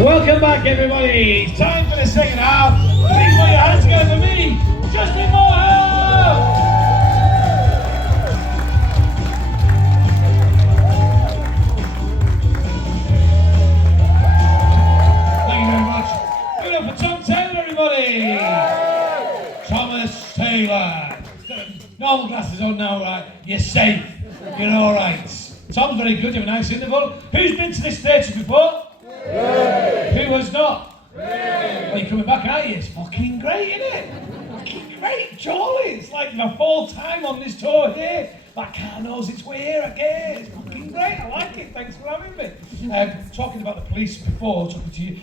Welcome back, everybody. It's time for the second half. Please put your hands together for me, Justin Moore. Thank you very much. Give it up for Tom Taylor, everybody. Thomas Taylor. Normal glasses on now, right? You're safe. You're all right. Tom's very good. You have a nice interval. Who's been to this theatre before? Who has not? Well, you're coming back, aren't you? It's fucking great, isn't it? Fucking great, Charlie. It's like my fourth time on this tour here. That car knows its way here again. It's fucking great. I like it. Thanks for having me. Talking about the police before, talking to you.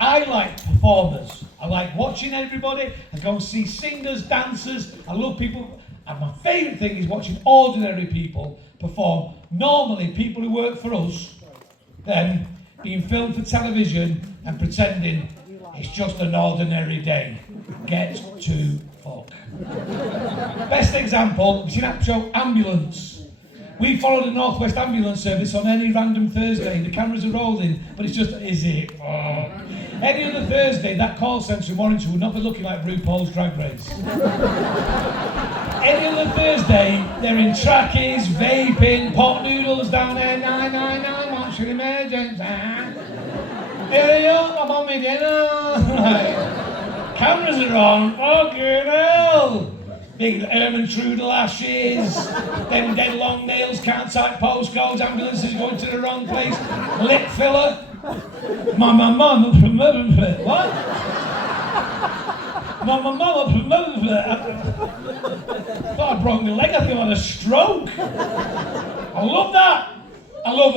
I like performers. I like watching everybody. I go and see singers, dancers. I love people. And my favourite thing is watching ordinary people perform. Normally, people who work for us, then being filmed for television and pretending it's just an ordinary day. Get to fuck. Best example, have you seen that show Ambulance? We follow the North West Ambulance Service on any random Thursday. The cameras are rolling, but it's just, is it? Fuck. Any other Thursday, that call centre in Warrington would not be looking like RuPaul's Drag Race. Any other Thursday, they're in trackies, vaping, pot noodles down there, 999, what's your emergency? Here you go, I'm on my dinner. Right. Cameras are on, fucking hell. Big Herman Trudel ashes, them dead long nails, can't type postcodes, ambulances going to the wrong place, lip filler. Mama, what? I thought I broke my leg. I think I had a stroke. I love that. I love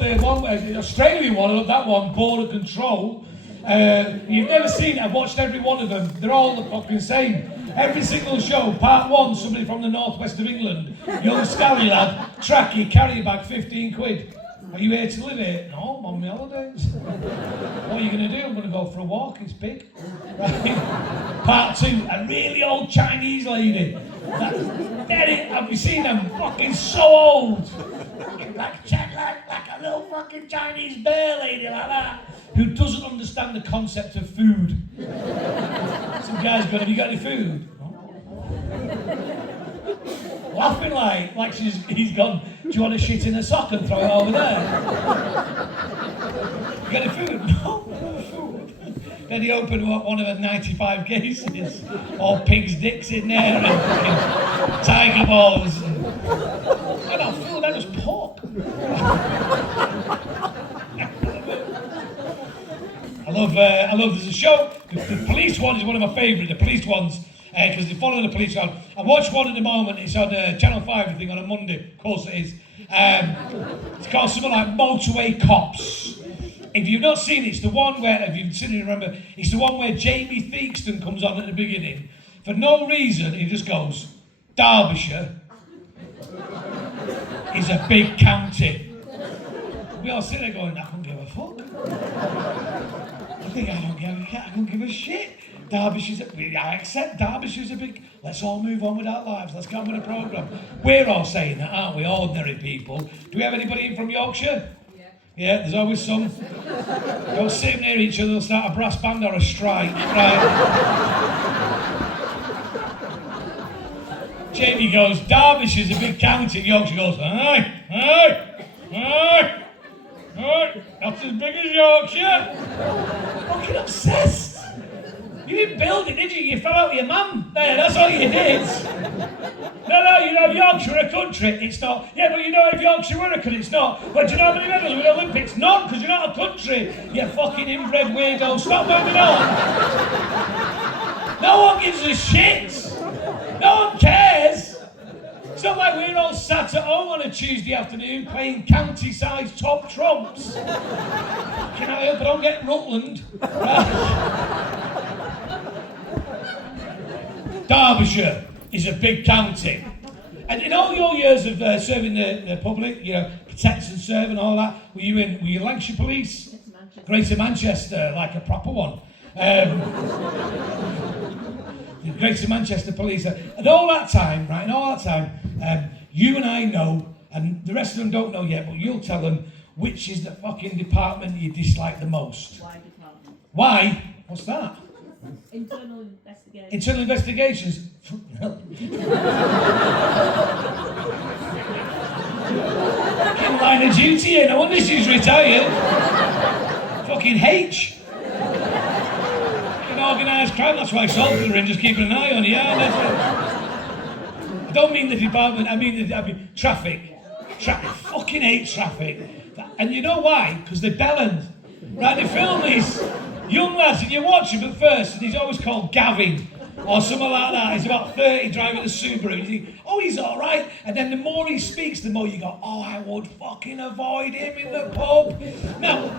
the one, the Australian one. I love that one, Border Control. You've never seen it. I've watched every one of them. They're all the fucking same. Every single show. Part one, somebody from the northwest of England, young scally lad, tracky, carry bag, 15 quid. Are you here to live here? No, I'm on my holidays. What are you going to do? I'm going to go for a walk, it's big. Right. Part two, a really old Chinese lady. Have you seen them? Fucking so old. Like a little fucking Chinese bear lady like that, who doesn't understand the concept of food. Some guy's going, have you got any food? Laughing like he's gone, do you want to shit in a sock and throw it over there? You got any food? No food. Then he opened one of the 95 cases, all pigs' dicks in there and tiger balls. I don't food, that was pork. I love there's a show, the police one is one of my favourite, the police ones. Because they follow the police around. I watched one at the moment, it's on Channel 5, I think, on a Monday, of course it is. It's called something like Motorway Cops. If you've not seen it, it's the one where, if you've seen it, remember, it's the one where Jamie Theakston comes on at the beginning. For no reason, he just goes, Derbyshire is a big county. We all sit there going, I couldn't give a fuck. I don't give a shit. I accept Derbyshire's a big, let's all move on with our lives, let's get on with the programme. We're all saying that, aren't we, ordinary people? Do we have anybody in from Yorkshire? Yeah, there's always some. Don't sit near each other, they'll start a brass band or a strike, right? Jamie goes, Derbyshire's a big county, Yorkshire goes, aye, not as big as Yorkshire. Fucking obsessed. You didn't build it, did you? You fell out with your mum. There, that's all you did. No, you know, Yorkshire a country, it's not. Yeah, but you know if Yorkshire were a country, it's not. But do you know how many medals with the Olympics? None, because you're not a country. You fucking inbred weirdo. Stop moving on. No one gives a shit. No one cares. It's not like we're all sat at home on a Tuesday afternoon playing county-sized top trumps. Can I hope I don't get Rutland? Right. Derbyshire is a big county. And in all your years of serving the public, you know, protect and serve and all that, were you Lancashire Police? Greater Manchester, like a proper one. The Greater Manchester Police. And all that time, right, you and I know, and the rest of them don't know yet, but you'll tell them, which is the fucking department you dislike the most? Why department? Why? What's that? Internal investigation. Internal investigations. In line of duty here, no wonder she's retired. Fucking H. Organised crime, that's why Salford are in, just keeping an eye on you. Yeah, that's it. I don't mean the department, I mean traffic. Fucking hate traffic. And you know why? Because they're bellend. Right, they film these young lads and you watch him at first and he's always called Gavin or something like that. He's about 30 driving a Subaru. You think, oh, he's all right. And then the more he speaks, the more you go, oh, I would fucking avoid him in the pub. Now,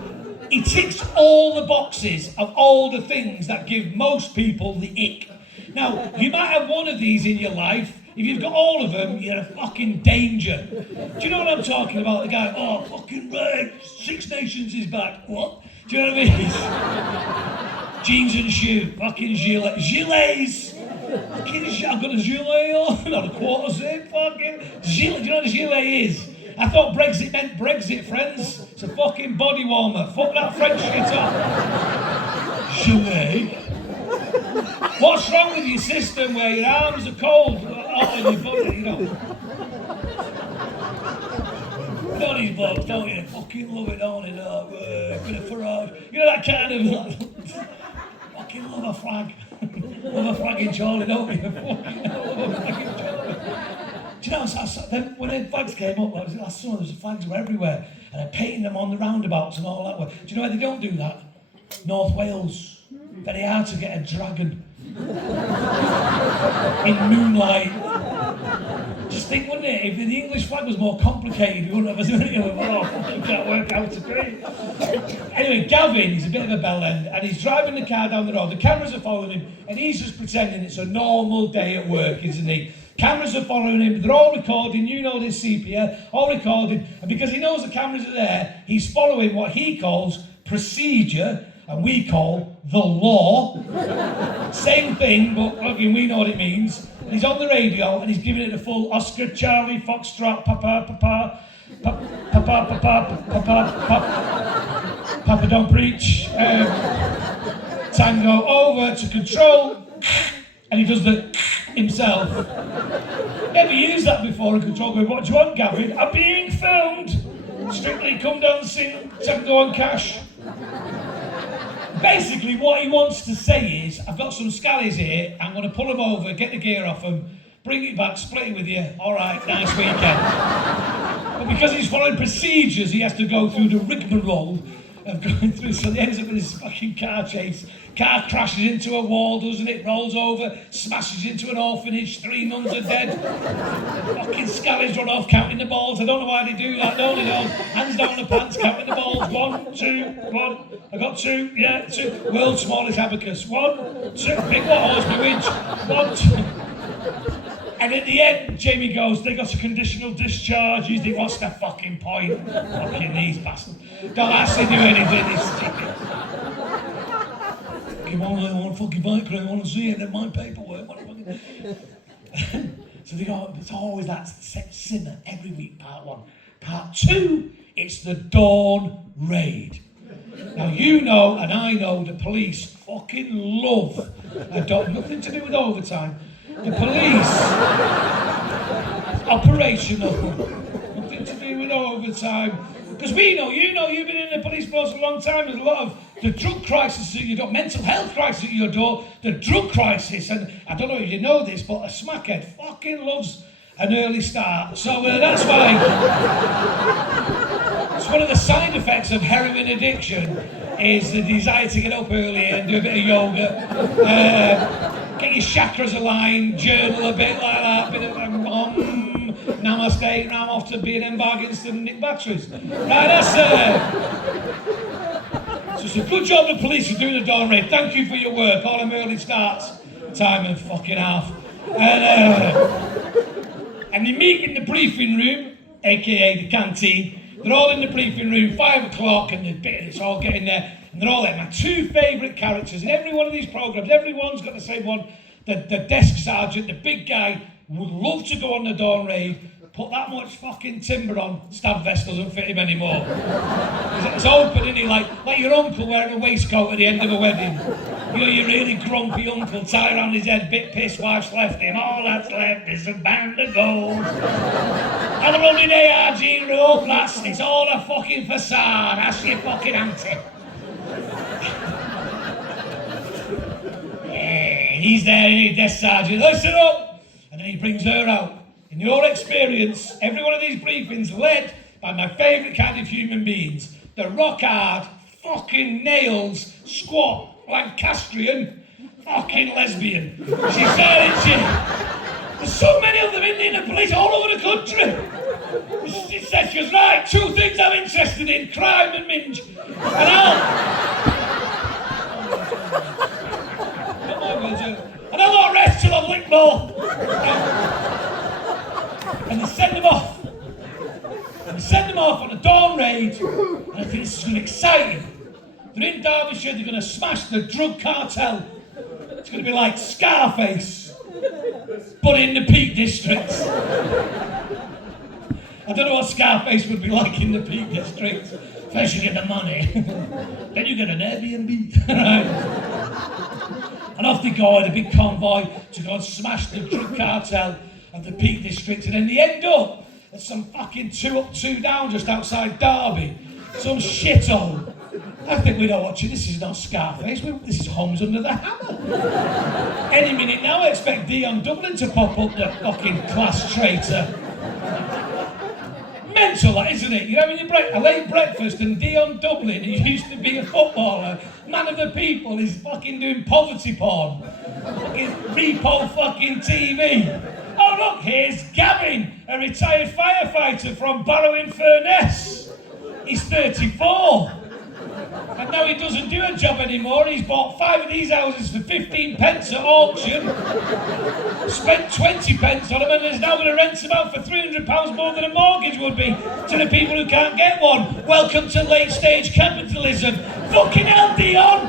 he ticks all the boxes of all the things that give most people the ick. Now, you might have one of these in your life. If you've got all of them, you're a fucking danger. Do you know what I'm talking about? The guy, oh, fucking right, Six Nations is back. What? Do you know what I mean? Jeans and shoe, fucking gilet. Gilets! Fucking, I've got a gilet on, not a quarter zip, fucking. Gilet, do you know what a gilet is? I thought Brexit meant Brexit, friends. It's a fucking body warmer. Fuck that French shit up. Gilet? What's wrong with your system where your arms are cold? Oh, in your body, you know. You know these blokes, don't you? Fucking love it, don't you? Bit of Farage. You know that kind of like, fucking love a flag. Love a flag in Charlie, don't you? Fucking love a flag in Charlie. Do you know, then when the flags came up last summer, the flags were everywhere. And they're painting them on the roundabouts and all that way. Do you know where they don't do that? North Wales. Very hard to get a dragon in moonlight. Just think, wouldn't it? If the English flag was more complicated, we wouldn't have it can't work out to be. Anyway, Gavin, he's a bit of a bellend, and he's driving the car down the road. The cameras are following him, and he's just pretending it's a normal day at work, isn't he? Cameras are following him, they're all recording, you know this sepia, all recording, and because he knows the cameras are there, he's following what he calls procedure, and we call the law. Same thing, but fucking we know what it means. And he's on the radio and he's giving it a full Oscar, Charlie, Foxtrot, Papa don't preach, Tango over to control, and he does the himself. Never used that before in control, going, what do you want, Gavin? I'm being filmed. Strictly come down, sing, Tango on cash. Basically, what he wants to say is, I've got some scallies here, I'm going to pull them over, get the gear off them, bring it back, split it with you. All right, nice weekend. But because he's following procedures, he has to go through the rigmarole of going through, so he ends up in this fucking car chase. Car crashes into a wall, doesn't it? Rolls over, smashes into an orphanage, 3 nuns are dead. Fucking scallies run off counting the balls. I don't know why they do that, don't they? Hands down the pants, counting the balls. 1, 2, 1. I got 2, yeah, 2. World's smallest abacus. 1, 2. Big what horse bewitch. 1, 2. And at the end, Jamie goes, they got a conditional discharge. You think, what's the fucking point? Fucking these bastards. Don't actually do anything, this ticket. I want fucking bike crew, I want to see it in my paperwork. So they go, it's always that simmer every week, part 1. Part 2, it's the dawn raid. Now you know, and I know, the police fucking love a dawn, nothing to do with overtime. The police, operational, nothing to do with overtime. Because we know, you know, you've been in the police force a long time, there's a lot of the drug crisis at your door, mental health crisis at your door, the drug crisis, and I don't know if you know this, but a smackhead fucking loves an early start. So that's why, it's one of the side effects of heroin addiction, is the desire to get up early and do a bit of yoga, get your chakras aligned, journal a bit like that, bit of namaste, now I'm off to B&M Bargains to nick batteries. Right, that's so it's a good job the police are doing the dawn raid. Thank you for your work, all them early starts, time and fucking half. And they meet in the briefing room, aka the canteen. They're all in the briefing room, 5 o'clock, and it's all getting there. And they're all there. My 2 favourite characters in every one of these programmes, everyone's got the same one. The desk sergeant, the big guy, would love to go on the dawn raid, put that much fucking timber on, stab vest doesn't fit him anymore. It's open, isn't he? Like your uncle wearing a waistcoat at the end of a wedding. You know, your really grumpy uncle, tie around his head, bit pissed, wife's left him. All that's left is a band of gold. And the running ARG rope, lass, it's all a fucking facade. Ask your fucking auntie. He's there, he's desk sergeant, listen up! And then he brings her out. In your experience, every one of these briefings led by my favourite kind of human beings, the rock hard, fucking nails, squat, Lancastrian, fucking lesbian. She's there, isn't she? There's so many of them in the police all over the country. She said she was right, two things I'm interested in, crime and minge. And I won't rest till I've licked more. And they send them off. And they send them off on a dawn raid. And I think this is going to be exciting. They're in Derbyshire, they're going to smash the drug cartel. It's going to be like Scarface, but in the Peak District. I don't know what Scarface would be like in the Peak District. First you get the money, then you get an Airbnb. And off they go in a big convoy to go and smash the drug cartel of the Peak District, and then they end up at some fucking 2 up, 2 down just outside Derby. Some shithole. I think we don't watch it. This is not Scarface. This is Homes Under the Hammer. Any minute now, I expect Dion Dublin to pop up, the fucking class traitor. Mental, that, isn't it? You're having a late breakfast and Dion Dublin, who used to be a footballer, man of the people, is fucking doing poverty porn. Fucking repo fucking TV. Oh look, here's Gavin, a retired firefighter from Barrow-in-Furness. He's 34. And now he doesn't do a job anymore. He's bought 5 of these houses for 15 pence at auction, spent 20 pence on them, and is now going to rent them out for £300 more than a mortgage would be to the people who can't get one. Welcome to late stage capitalism. Fucking hell, Dion!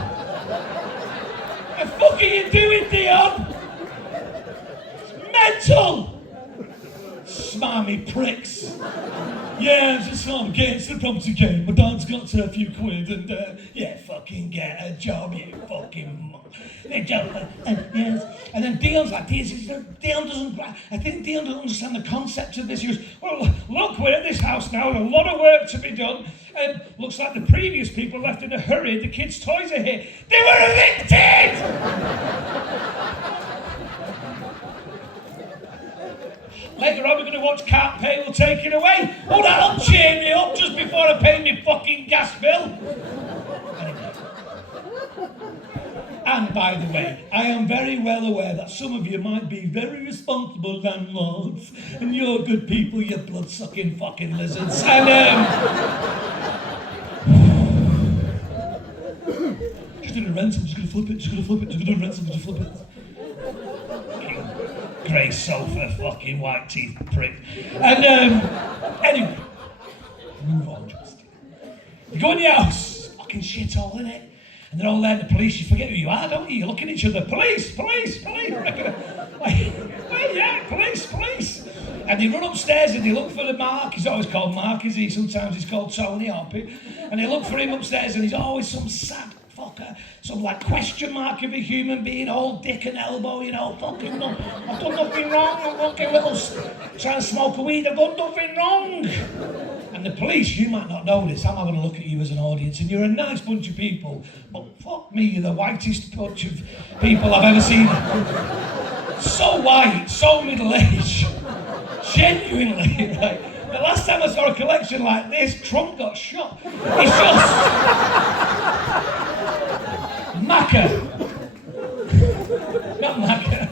What the fuck are you doing, Dion? Mental! Smarmy pricks. Yeah, it's just I'm getting to the property game. My dad's got a few quid and, yeah, fucking get a job, you fucking yes. And then Dion's like, Dion doesn't, I think Dion doesn't understand the concept of this. He goes, well, look, we're at this house now, a lot of work to be done, and looks like the previous people left in a hurry, the kids' toys are here. They were evicted! Later on, we're going to watch Can't Pay Will Take It Away. Oh, that'll cheer me up just before I pay my fucking gas bill. Anyway. And by the way, I am very well aware that some of you might be very responsible landlords, and you're good people, you blood-sucking fucking lizards. And, just gonna rent, I'm just gonna flip it, just gonna rent, I'm gonna flip it. Grey sofa, fucking white teeth prick. And anyway, move on, Justin. You go in the house, fucking shithole, innit? And they're all there, the police, you forget who you are, don't you? You look at each other, police. Well, yeah, police. And they run upstairs and they look for the Mark. He's always called Mark, is he? Sometimes he's called Tony Hoppy. And they look for him upstairs and he's always some sad fucker, some like question mark of a human being, all dick and elbow, you know, fucking no, I've done nothing wrong, I'm fucking little trying to smoke a weed, I've done nothing wrong. And the police, you might not know this, I'm having a look at you as an audience, and you're a nice bunch of people, but fuck me, you're the whitest bunch of people I've ever seen. So white, so middle-aged, genuinely, right? The last time I saw a collection like this, Trump got shot. It's just Macca. Not Macca.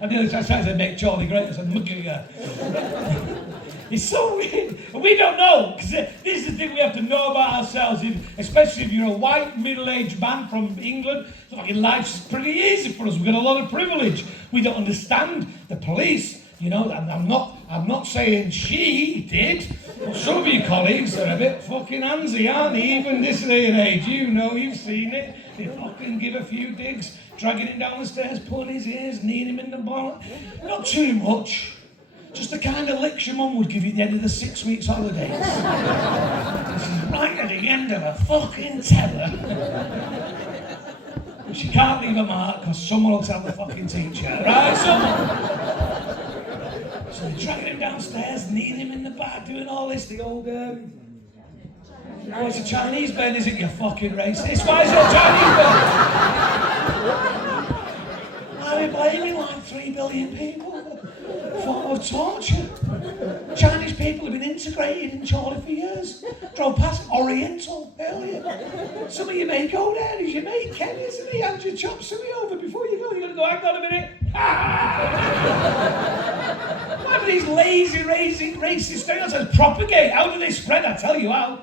I nearly tried to make Charlie Great. I said Macca. It's so weird. And we don't know, because this is the thing we have to know about ourselves, especially if you're a white, middle-aged man from England. Fucking life's pretty easy for us. We've got a lot of privilege. We don't understand the police. You know, I'm not saying she did, but some of your colleagues are a bit fucking handsy, aren't they? Even this day and age, you know, you've seen it. They fucking give a few digs, dragging him down the stairs, pulling his ears, kneeing him in the bonnet. Not too much. Just the kind of licks your mum would give you at the end of the 6 weeks holidays. This is right at the end of a fucking tether. She can't leave a mark because someone will tell the fucking teacher. Right, someone? So they drag him downstairs, kneeing him in the back, doing all this, the old oh, it's a Chinese bed, is it, you fucking racist? Why is it a Chinese bed? Why are we blaming like 3 billion people for form of torture? Chinese people have been integrated in Chorley for years. Drove past Oriental earlier. Some of you may go there, is your mate Ken, isn't he? Hand your chops to me over before you go. You're going to go, hang on a minute. Why do these lazy, racist stereotypes propagate? How do they spread? I tell you how.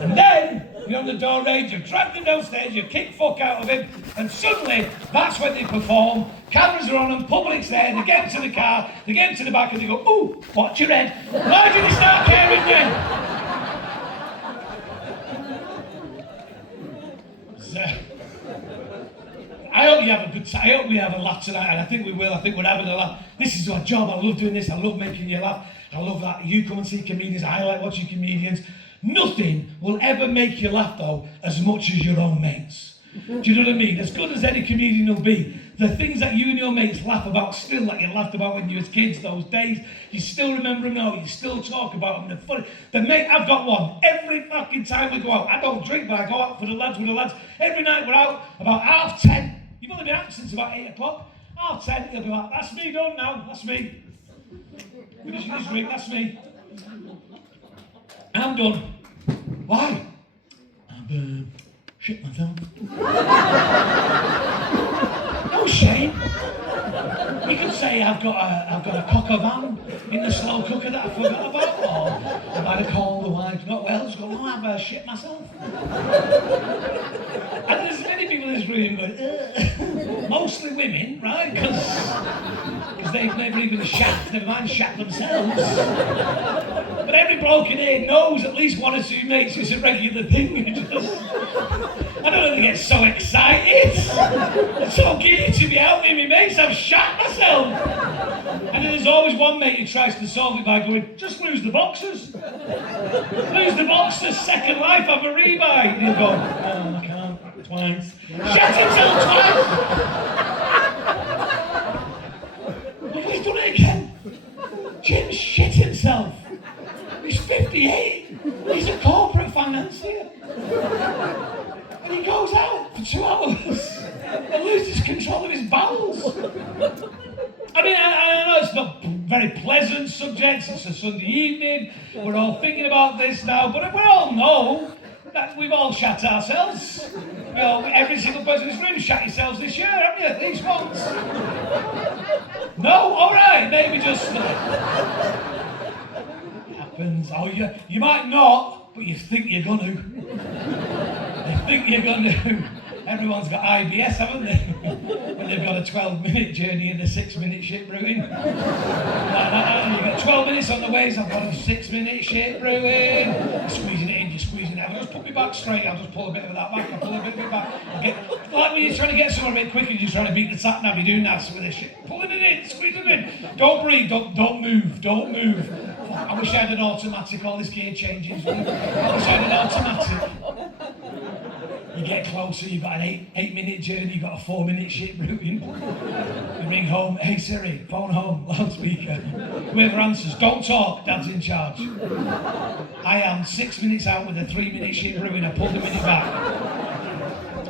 And then, you're on the door range, you drag him downstairs, you kick fuck out of him, and suddenly, that's when they perform. Cameras are on them, public's there, they get into the car, they get into the back and they go, ooh, watch your head. Why did they start caring then? So, I hope you have a good time. I hope we have a laugh tonight, and I think we will. I think we're having a laugh. This is my job. I love doing this. I love making you laugh. I love that you come and see comedians. I like watching comedians. Nothing will ever make you laugh, though, as much as your own mates. Do you know what I mean? As good as any comedian will be, the things that you and your mates laugh about still, like you laughed about when you was kids, those days, you still remember them now, you still talk about them, they're funny. The mate, I've got one. Every fucking time we go out, I don't drink, but I go out for the lads with the lads. Every night we're out, about 10:30. You've only been out since about 8 o'clock. 10:30, he'll be like, that's me done now, that's me. Finishing this drink, that's me. I'm done. Why? I've shit myself. No shame. You could say I've got a cock of van in the slow cooker that I forgot about, or I've had a call, the wife got well, she's gone, oh, I've shit myself. And there's many people in this room going, mostly women, right? Because they've never even shat, never mind shat themselves. But every bloke in here knows at least one or two mates it's a regular thing. I don't know, they get so excited. It's so giddy to be out with me mates, I've shat myself. And then there's always one mate who tries to solve it by going, just lose the boxers. Lose the boxers, second life, have a rebuy. And he'll go, oh, I can't, twice. Shat himself twice. Look, he's done it again. Jim shit himself. He's 58. He's a corporate financier. And he goes out for 2 hours and loses control of his bowels. I mean, I know it's not very pleasant subjects. It's a Sunday evening. We're all thinking about this now, but we all know that we've all shat ourselves. You know, every single person in this room shat yourselves this year, haven't you? At least once. No? All right, maybe just... happens. Oh, you might not, but you think you're gonna. You think you're gonna. Everyone's got IBS, haven't they? When they've got a 12-minute journey in a 6-minute shit brewing. You've got 12 minutes on the ways, I've got a 6-minute shit brewing. You're squeezing it in, you're squeezing it out. I'll just put me back straight, I'll just pull a bit of that back, I'll pull a bit of it back. Like when you're trying to get somewhere a bit quicker, you're trying to beat the sat nav, you're doing that with this shit. Pulling it in, squeezing it in. Don't breathe, don't move, don't move. I wish I had an automatic, all this gear changes. I wish I had an automatic. You get closer, you've got an 8-minute journey, you've got a 4-minute shit brewing. You ring home, hey Siri, phone home, loudspeaker. Whoever answers, don't talk, Dad's in charge. I am 6 minutes out with a 3-minute shit brewing, I pulled the minute back.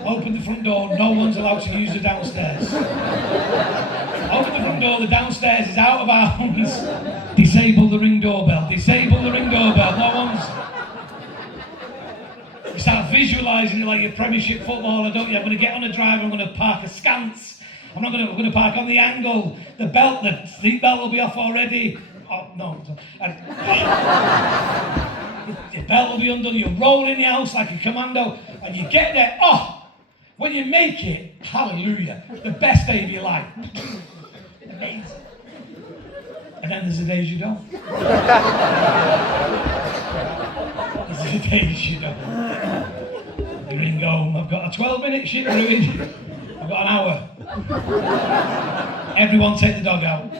Open the front door, no one's allowed to use the downstairs. Open the front door, the downstairs is out of bounds. Disable the ring doorbell, disable the ring doorbell, no one's... You start visualising it like your Premiership footballer, don't you? I'm going to get on a drive, I'm going to park askance. I'm going to park on the angle. The seat belt will be off already. Oh, no. Your belt will be undone, you'll roll in the house like a commando, and you get there, when you make it, hallelujah, the best day of your life. Amazing. And then there's the days you don't. There's the days you don't. You ring I've got a 12-minute shit ruined. I've got an hour. Everyone take the dog out.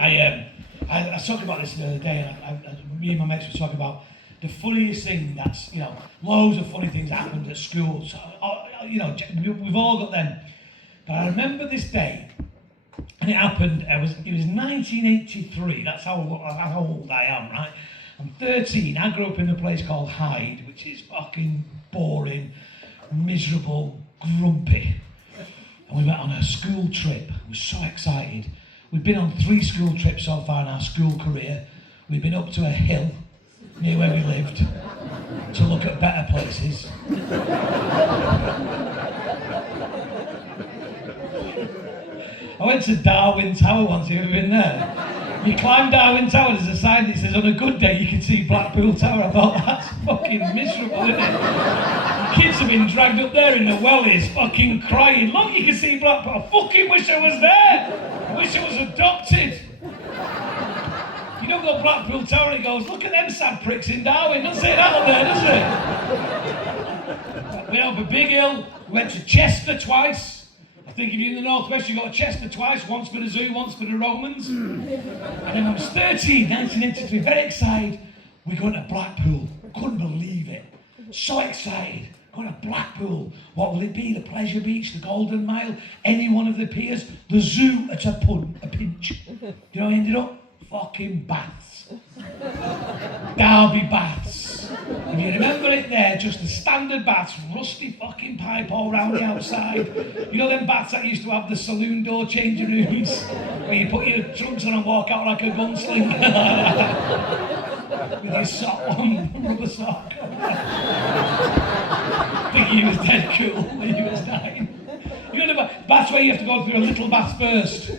I was talking about this the other day, and me and my mates were talking about the funniest thing that's, loads of funny things happened at school. So, we've all got them. But I remember this day, and it happened, it was 1983, that's how old I am, right? I'm 13, I grew up in a place called Hyde, which is fucking boring, miserable, grumpy. And we went on a school trip, I was so excited. We've been on 3 school trips so far in our school career. We've been up to a hill near where we lived to look at better places. I went to Darwin Tower once, have you ever been there? You climb Darwin Tower, there's a sign that says on a good day you can see Blackpool Tower. I thought, that's fucking miserable, isn't it? The kids have been dragged up there in the wellies, fucking crying. Look, you can see Blackpool. I fucking wish I was there. I wish I was adopted. You don't go Blackpool Tower and it goes, look at them sad pricks in Darwin. Doesn't say that up there, does it? We went up a big hill, we went to Chester twice. I think if you're in the Northwest, you got to Chester twice, once for the zoo, once for the Romans. And then I was 13, 1983, very excited. We're going to Blackpool. Couldn't believe it. So excited. Going to Blackpool. What will it be? The Pleasure Beach, the Golden Mile, any one of the piers, the zoo at a pinch. You know how I ended up? Fucking baths. Derby baths. If you remember it there, just the standard baths, rusty fucking pipe all round the outside. You know them baths that used to have the saloon door changing rooms, where you put your trunks on and walk out like a gunslinger. With your sock on, rubber sock. I think he was dead cool when he was dying. You know the baths where you have to go through a little bath first,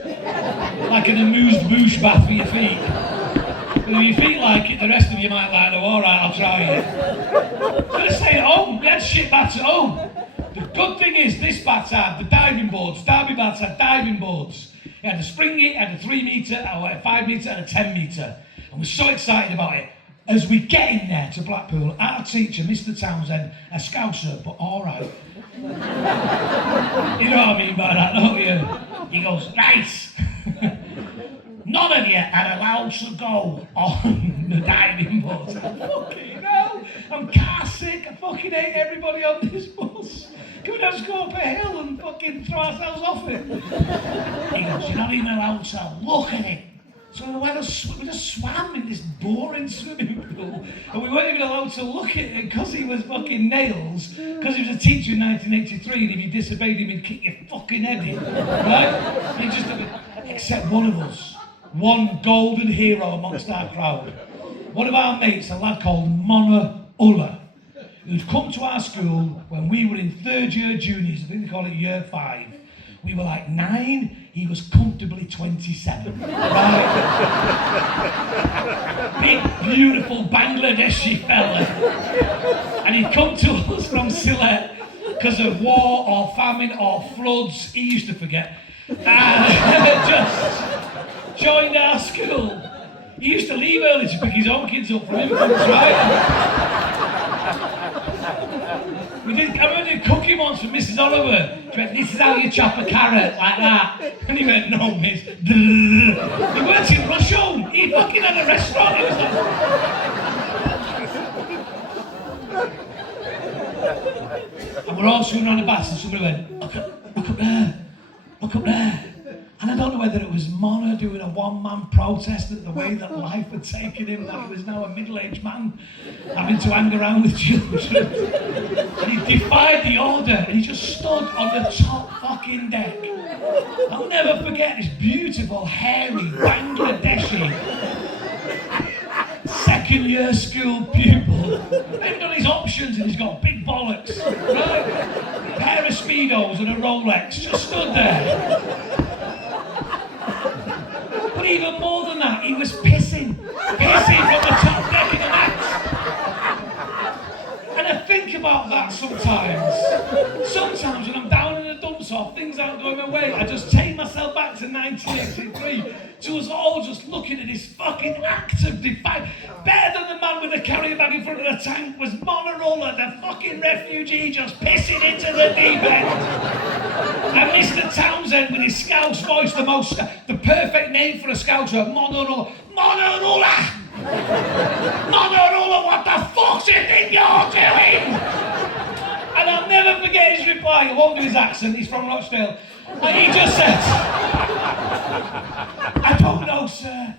like an amuse-bouche bath for your feet. But if your feet like it, the rest of you might like, oh, all right, I'll try it. I'm just saying, we had shit baths at home. The good thing is, this baths had the diving boards. Derby baths had diving boards. It had a springy, it had a 3 metre, a 5 metre, and a 10 metre. And we're so excited about it. As we get in there to Blackpool, our teacher, Mr. Townsend, a Scouser, but all right. You know what I mean by that, don't you? He goes, right. None of you are allowed to go on the diving board. Fucking hell, I'm car sick. I fucking hate everybody on this bus. Can we just go up a hill and fucking throw ourselves off it? He goes, you're not even allowed to look at it. So we just swam in this boring swimming pool, and we weren't even allowed to look at it because he was fucking nails, because he was a teacher in 1983, and if you disobeyed him, he'd kick your fucking head in, right? He just, except one of us, one golden hero amongst our crowd. One of our mates, a lad called Mona Ulla, who'd come to our school when we were in 3rd year juniors, I think they call it year 5. We were like 9, he was comfortably 27. Right? Big, beautiful Bangladeshi fella. And he'd come to us from Sylhet because of war or famine or floods, he used to forget. And just joined our school. He used to leave early to pick his own kids up from infants, right? I remember cooking once for Mrs. Oliver. She went, this is how you chop a carrot, like that. And he went, no, miss. He worked in Rushhome. He fucking had a restaurant. He was like... And we're all swimming around the baths and somebody went, look up there, look up there. And I don't know whether it was Mona doing a one-man protest at the way that life had taken him, that he was now a middle-aged man having to hang around with children. And he defied the order, and he just stood on the top fucking deck. I'll never forget this beautiful, hairy, Bangladeshi 2nd year school pupil. They've done his options and he's got big bollocks, right? A pair of Speedos and a Rolex, just stood there. But even more than that, he was pissing from the top deck of the max. And I think about that sometimes. Sometimes when I'm down in the dumps or things aren't going my way, I just take myself back to 1983 to us all just looking at this fucking act of defiance. Better than the man with the carrier bag in front of the tank was Monarola, the fucking refugee just pissing into the deep end. And Mr. Townsend with his Scouse voice, the perfect name for a Scouser, Monarola. Monarola! Monarola, what the fuck do you think you're doing? And I'll never forget his reply. I won't do his accent, he's from Rochdale. And he just said, I don't know, sir,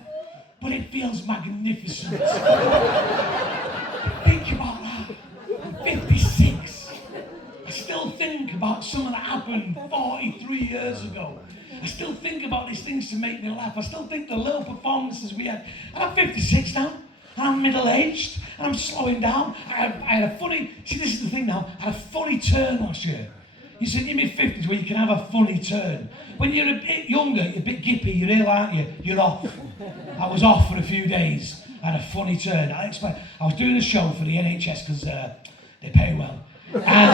but it feels magnificent. Think about that. I'm 56. I still think about something that happened 43 years ago. I still think about these things to make me laugh. I still think the little performances we had. And I'm 56 now. I'm middle-aged, and I'm slowing down. I had a funny, see this is the thing now, I had a funny turn last year. You see, in your mid-50s where you can have a funny turn. When you're a bit younger, you're a bit gippy, you're ill, aren't you? You're off. I was off for a few days. I had a funny turn. I was doing a show for the NHS because they pay well. And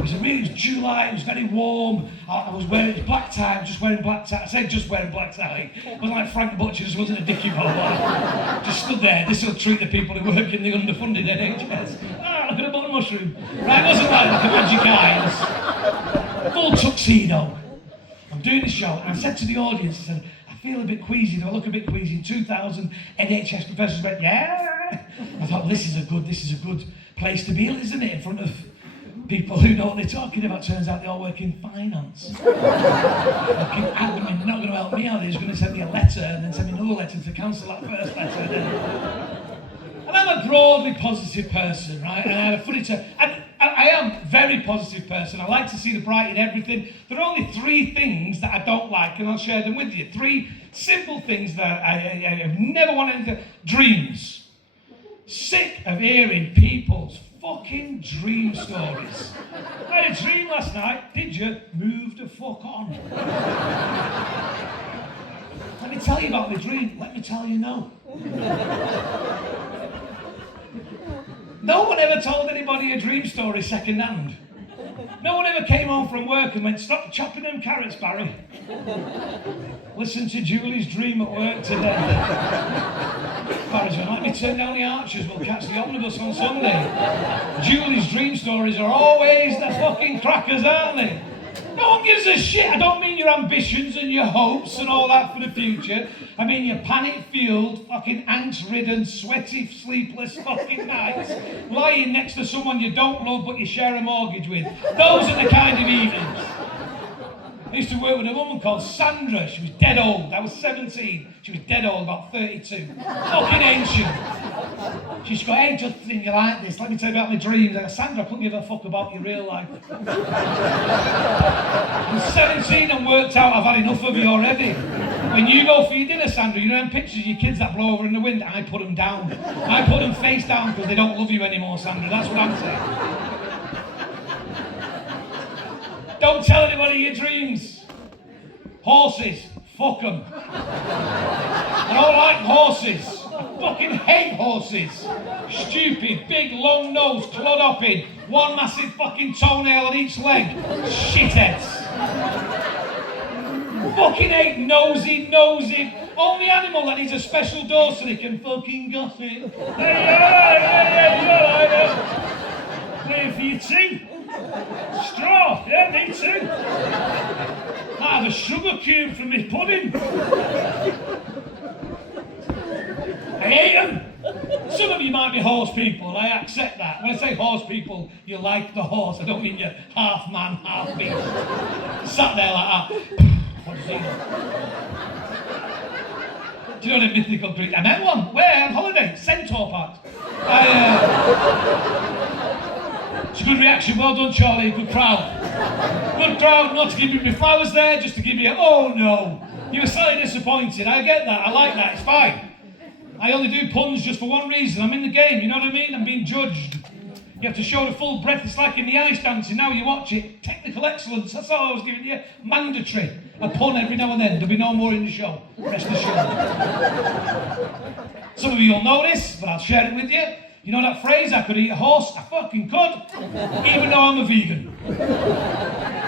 it was July, it was very warm. I was wearing black tie, just wearing black tie. I said just wearing black tie. It wasn't like Frank the Butcher, just wasn't a dickie ball. Just stood there. This will treat the people who work in the underfunded NHS. Look at a button mushroom. Right, it wasn't like a magic eye. It was full tuxedo. I'm doing the show, and I said to the audience, I said, I feel a bit queasy, do I look a bit queasy? In 2000, NHS professors went, yeah. I thought, this is a good place to be, isn't it? In front of people who know what they're talking about. Turns out they all work in finance. Fucking admin, they're not going to help me out. They're just going to send me a letter and then send me another letter to cancel that first letter. And I'm a broadly positive person, right? And I had a funny turn. And I am a very positive person. I like to see the bright in everything. There are only 3 things that I don't like, and I'll share them with you. 3 simple things that I have never wanted to. Dreams. Sick of hearing people's fucking dream stories. I had a dream last night. Did you? Move the fuck on. Let me tell you about my dream. Let me tell you no. No one ever told anybody a dream story second hand. No one ever came home from work and went, stop chopping them carrots, Barry. Listen to Julie's dream at work today. Barry's going, let me turn down the arches, we'll catch the omnibus on Sunday. Julie's dream stories are always the fucking crackers, aren't they? No one gives a shit. I don't mean your ambitions and your hopes and all that for the future. I mean your panic-fueled, fucking angst-ridden, sweaty, sleepless fucking nights, lying next to someone you don't love but you share a mortgage with. Those are the kind of evenings. I used to work with a woman called Sandra. She was dead old. I was 17. She was dead old, about 32. Fucking ancient. She used to go, hey, just think you like this. Let me tell you about my dreams. I go, Sandra, I couldn't give a fuck about your real life. I'm 17 and worked out I've had enough of you already. When you go for your dinner, Sandra, you know them pictures of your kids that blow over in the wind? I put them down. I put them face down because they don't love you anymore, Sandra. That's what I'm saying. Don't tell anybody your dreams. Horses, fuck them. I don't like horses. I fucking hate horses. Stupid, big, long nose, clod-hopping, one massive fucking toenail on each leg. Shitheads. Fucking hate nosy. Only animal that needs a special door so they can fucking gossip. Ready for your tea? Straw, yeah, me too. I have a sugar cube from my pudding. I hate them. Some of you might be horse people, I accept that. When I say horse people, you like the horse. I don't mean you're half man, half beast. Sat there like that. What does he know? Do you know the mythical creature? I met one. Where? On holiday. Centaur Park. It's a good reaction, well done Charlie, good crowd. Good crowd, not to give you my flowers there, just to give you a, oh no. You were slightly disappointed, I get that, I like that, it's fine. I only do puns just for one reason, I'm in the game, you know what I mean? I'm being judged. You have to show the full breadth, it's like in the ice dancing, now you watch it. Technical excellence, that's all I was giving you. Mandatory. A pun every now and then, there'll be no more in the show. Rest assured. Some of you will know this, but I'll share it with you. You know that phrase, I could eat a horse? I fucking could, even though I'm a vegan.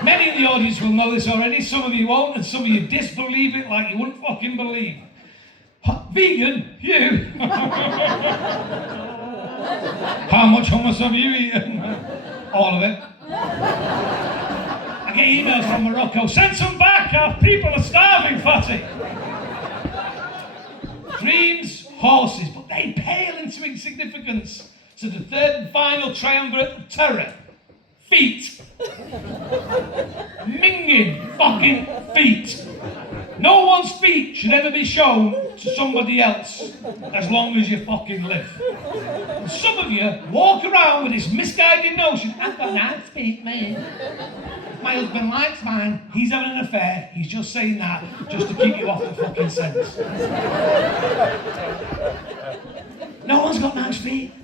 Many in the audience will know this already, some of you won't, and some of you disbelieve it like you wouldn't fucking believe. Vegan? You? How much hummus have you eaten? All of it. I get emails from Morocco, send some back, our people are starving, fatty. Dreams, horses, but they pale into insignificance to the third and final triumvirate of terror. Feet. Minging fucking feet. No one's feet should ever be shown to somebody else as long as you fucking live. And some of you walk around with this misguided notion, I've got nice feet, man. My husband likes mine. He's having an affair. He's just saying that just to keep you off the fucking sense. No one's got nice feet.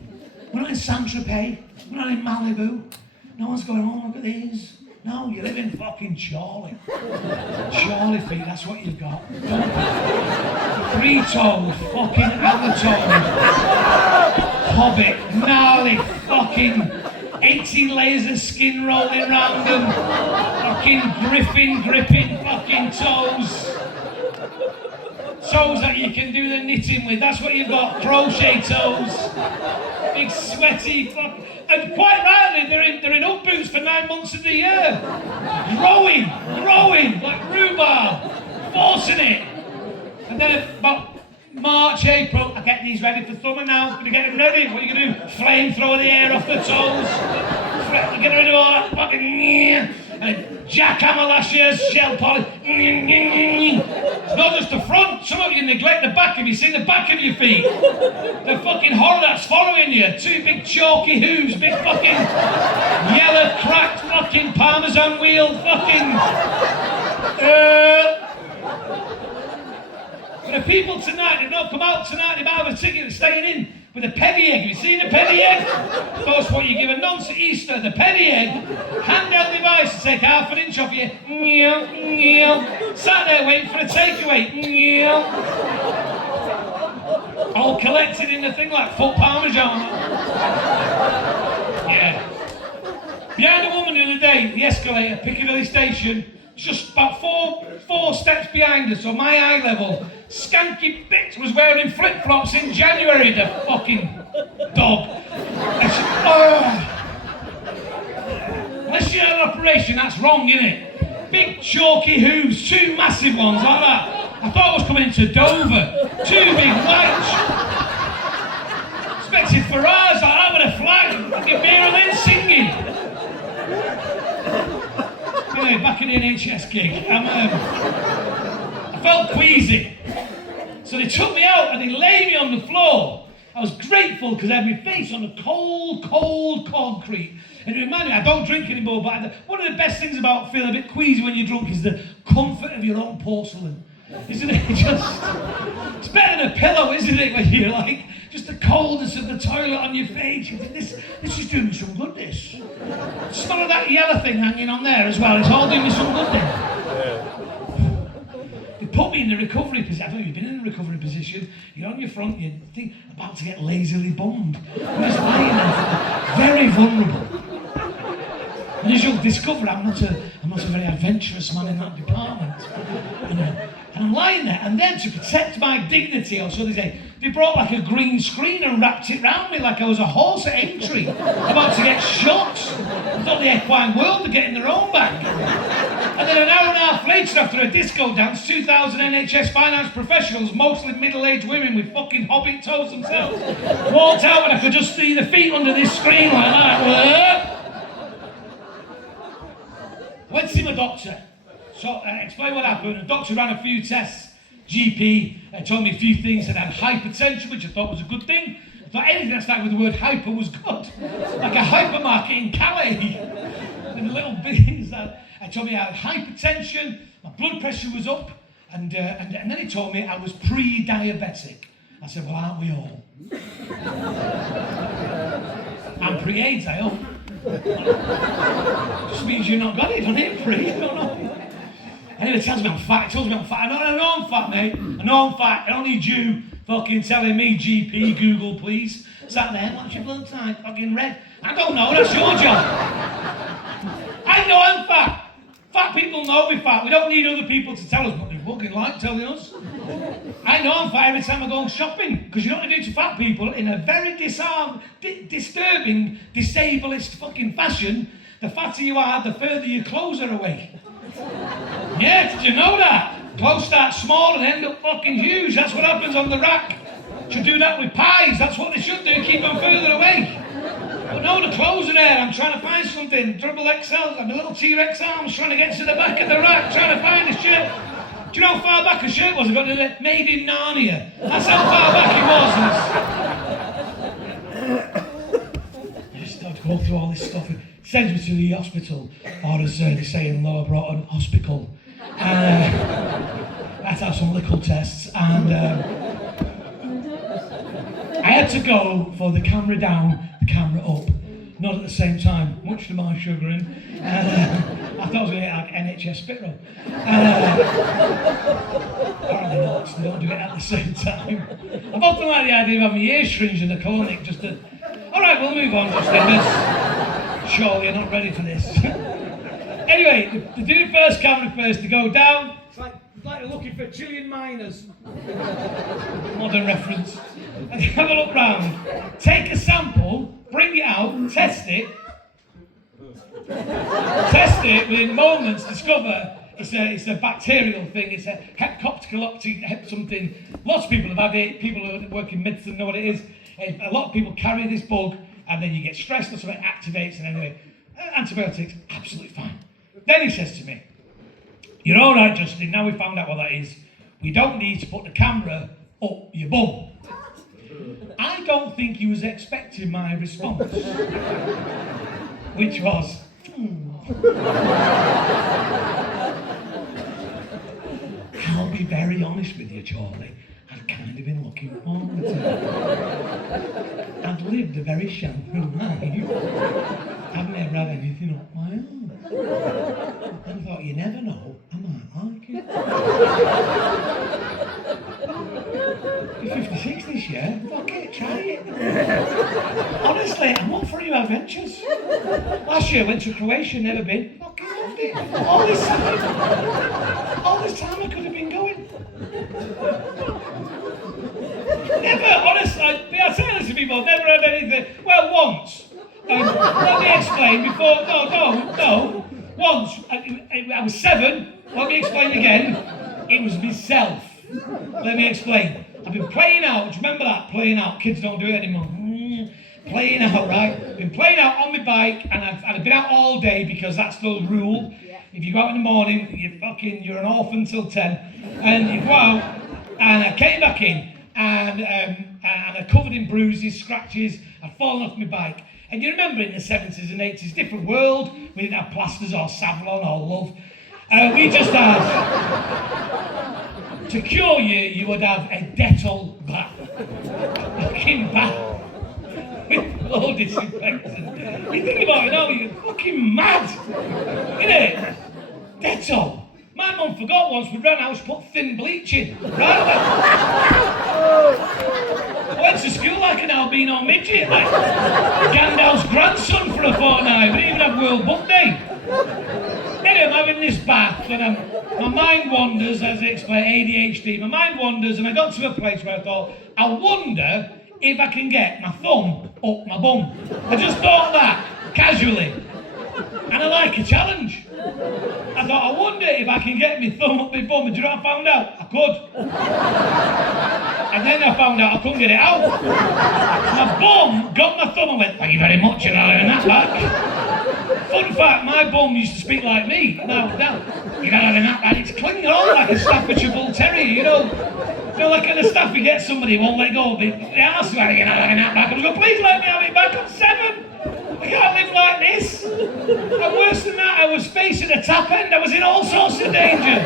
We're not in Saint-Tropez. We're not in Malibu. No one's going, oh, look at these. No, you live in fucking Chorley. Chorley feet, that's what you've got. Three-toed, fucking hammer-toed. Hobbit, gnarly, fucking 18 layers of skin rolling round them. Fucking gripping fucking toes. Toes that you can do the knitting with, that's what you've got, crochet toes. Big sweaty fuck. And quite rightly, they're in up boots for 9 months of the year. Growing, like rhubarb, forcing it. And then about March, April, I get these ready for summer now. Gonna get them ready. What are you gonna do? Flamethrower the air off the toes. Get rid of all that fucking jackhammer last year's shell polish. It's not just the front. Some of you neglect the back. Have you seen the back of your feet? The fucking horror that's following you. Two big chalky hooves, big fucking yellow cracked fucking parmesan wheel fucking. But the people tonight, they've not come out tonight, they might have a ticket and staying in with a penny egg. Have you seen a penny egg? That's what you give a nonce at Easter, the penny egg. Handheld device to take half an inch off you. Sat there waiting for a takeaway. All collected in the thing like foot parmesan. Yeah. Behind a woman the other day, the escalator, Piccadilly Station, just about four steps behind her, so my eye level. Skanky bitch was wearing flip-flops in January, the fucking dog. And she, unless you had an operation, that's wrong, innit? Big chalky hooves, two massive ones like that. I thought I was coming into Dover. Two big whites. Expected Ferrars like that with a flag, fucking beer and singing. Anyway, back in the NHS gig, I felt queasy. So they took me out and they laid me on the floor. I was grateful because I had my face on the cold concrete. And it reminded me, I don't drink anymore, but one of the best things about feeling a bit queasy when you're drunk is the comfort of your own porcelain. Isn't it? It's better than a pillow, isn't it? When you're like, just the coldness of the toilet on your face. You think, this is doing me some good, this. Smell of that yellow thing hanging on there as well. It's all doing me some good, then. They put me in the recovery position. I don't know if you've been in a recovery position. You're on your front, you think about to get lazily bummed. I'm just lying there, very vulnerable. And as you'll discover, I'm not a very adventurous man in that department. And I'm lying there, and then to protect my dignity, or so they say, they brought like a green screen and wrapped it round me like I was a horse at entry, about to get shot. I thought the equine world were getting their own back. And then an hour and a half later, after a disco dance, 2,000 NHS finance professionals, mostly middle-aged women with fucking hobbit toes themselves, walked out and I could just see the feet under this screen like that. Went to see my doctor. So I explained what happened. The doctor ran a few tests. GP told me a few things, and I had hypertension, which I thought was a good thing. I thought anything that started with the word hyper was good. Like a hypermarket in Calais. And the little bits that I told me I had hypertension, my blood pressure was up, and then he told me I was pre-diabetic. I said, well, aren't we all? I'm pre-AIDS, I hope. Just means you've not got it, doesn't it? Pre, I don't know. Anyway, it tells me I'm fat. It tells me I'm fat. I know I'm fat, mate. I know I'm fat. I don't need you fucking telling me, GP, Google, please. sat there, what's your blood type? Fucking red. I don't know, that's your job. I know I'm fat. Fat people know we're fat. We don't need other people to tell us what they fucking like telling us. I know I'm fat every time I go shopping, because you know what I do to fat people in a very disturbing, disableist fucking fashion. The fatter you are, the further your clothes are away. Yeah, did you know that? Clothes start small and end up fucking huge. That's what happens on the rack. Should do that with pies. That's what they should do, keep them further away. But no, the clothes are there. I'm trying to find something. Double XL. I'm a little T-Rex arms trying to get to the back of the rack, trying to find a shirt. Do you know how far back a shirt was? I got it made in Narnia. That's how far back it was. I just had to go through all this stuff. Sends me to the hospital, or as they say in Lower Broughton, hospital. That's how some liquor tests, and I had to go for the camera down, the camera up, not at the same time, much to my chagrin. I thought I was going to get like NHS spit roll. Apparently not, they don't do it at the same time. I've often liked the idea of having my ears fringed in the colonic just to... Alright, we'll move on, Justin. Sure, you're not ready for this. Anyway, they do the first camera first to go down. It's like looking for Chilean miners. Modern reference. And have a look round. Take a sample, bring it out, test it. Test it within moments, discover it's a bacterial thing, it's a hep something. Lots of people have had it, people who work in medicine know what it is. A lot of people carry this bug, and then you get stressed or something, activates, and anyway, antibiotics, absolutely fine. Then he says to me, you're all right, Justin, now we found out what that is. We don't need to put the camera up your bum. I don't think he was expecting my response, which was, I'll be very honest with you, Charlie. I'd kind of been looking forward to it. I'd lived a very shameful life. I've never had anything up my own. And I thought, you never know, I might like it. You're 56 this year, fuck it, try it. Honestly, I'm up for new adventures. Last year I went to Croatia, never been. Fucking loved it. All this time I could have been going. Never, honestly, I say this to people, never had anything. Well, once. Let me explain before. No. Once, I was 7. Let me explain again. It was myself. Let me explain. I've been playing out. Do you remember that? Playing out. Kids don't do it anymore. Playing out, right? Been playing out on my bike, and I've been out all day because that's the rule. If you go out in the morning, you're an orphan till 10, and you go out, and I came back in, and I'm covered in bruises, scratches. I'd fallen off my bike. And you remember in the 70s and 80s, different world. We didn't have plasters or Savlon or Love. We just had, to cure you, you would have a Dettol bath. Fucking bath. With low disinfectant. You think about it now, you're fucking mad. Innit? Dettol. My mum forgot once we ran out, she put thin bleach in. Right? I went to school like an albino midget, like Gandalf's grandson for a fortnight. We didn't even have World Book Day. Anyway, I'm having this bath, and my mind wanders, as I explained, ADHD. My mind wanders, and I got to a place where I thought, I wonder if I can get my thumb up my bum. I just thought that, casually. And I like a challenge. I thought, I wonder if I can get my thumb up my bum. And do you know what I found out? I could. And then I found out I couldn't get it out. My bum got my thumb and went, thank you very much, and I learned that back. Fun fact, my bum used to speak like me. Now, you gotta learn that back. It's clinging on like a Staffordshire Bull Terrier, you know, like kind of stuff you get somebody who won't let go of it. The arse, you gotta learn that back. I was going, please let me have it back. I'm 7. I can't live like this. And worse than that, I was facing a tap end. I was in all sorts of danger.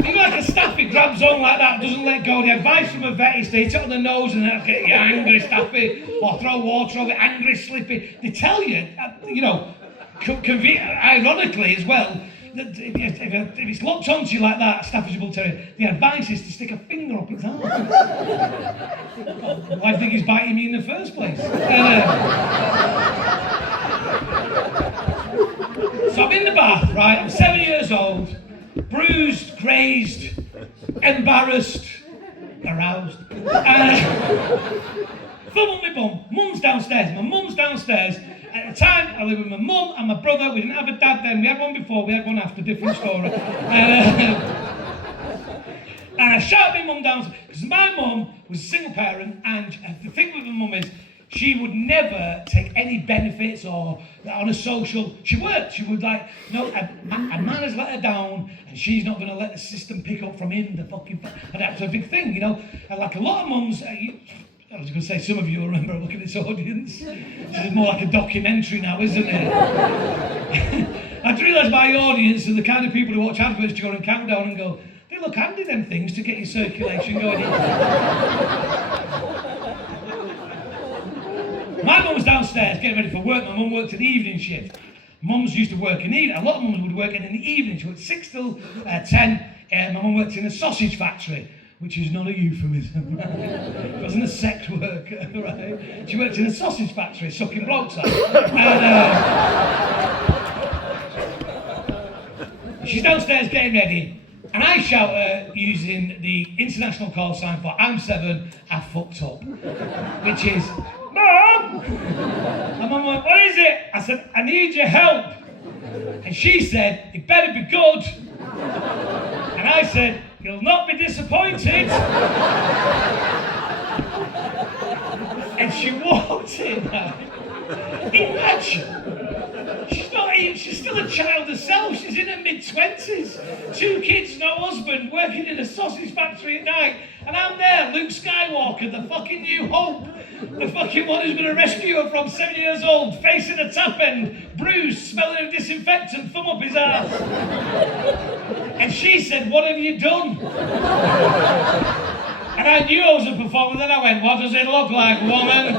Even like a staffy grabs on like that, doesn't let go. The advice from a vet is to hit it on the nose and then get you angry staffy, or throw water over it, angry slippy. They tell you, you know, ironically as well, if it's locked onto you like that, a Staffordshire Bull Terrier, the advice is to stick a finger up its arse. Why do you think he's biting me in the first place? So I'm in the bath, right? I'm 7 years old, bruised, crazed, embarrassed, aroused. Thumb on my bum. Mum's downstairs. My mum's downstairs. At the time, I lived with my mum and my brother. We didn't have a dad then. We had one before. We had one after. Different story. And I shouted my mum downstairs because my mum was a single parent, and the thing with my mum is she would never take any benefits or on a social. She worked. She would like, no, a man has let her down, and she's not going to let the system pick up from him. The fucking, and that's a big thing, you know. And like a lot of mums. I was going to say, some of you will remember looking at this audience. This is more like a documentary now, isn't it? I've realised my audience are the kind of people who watch adverts to go on Countdown and go, they look handy, them things, to get your circulation going. My mum was downstairs getting ready for work. My mum worked an evening shift. Mums used to work in the evening. A lot of mums would work in the evening. She worked 6 till 10. My mum worked in a sausage factory, which is not a euphemism, right? It wasn't a sex worker, right? She worked in a sausage factory, sucking blokes up. And she's downstairs getting ready, and I shout her using the international call sign for I'm 7, I fucked up, which is, Mum! And Mum went, what is it? I said, I need your help. And she said, it better be good. And I said, you'll not be disappointed. And she walked in. Imagine. She's still a child herself. She's in her mid-20s. 2 kids, no husband, working in a sausage factory at night. And I'm there, Luke Skywalker, the fucking New Hope. The fucking one who's going to rescue her from 7 years old, facing a tap end, bruised, smelling of disinfectant, thumb up his ass. And she said, what have you done? And I knew I was a performer. Then I went, what does it look like, woman?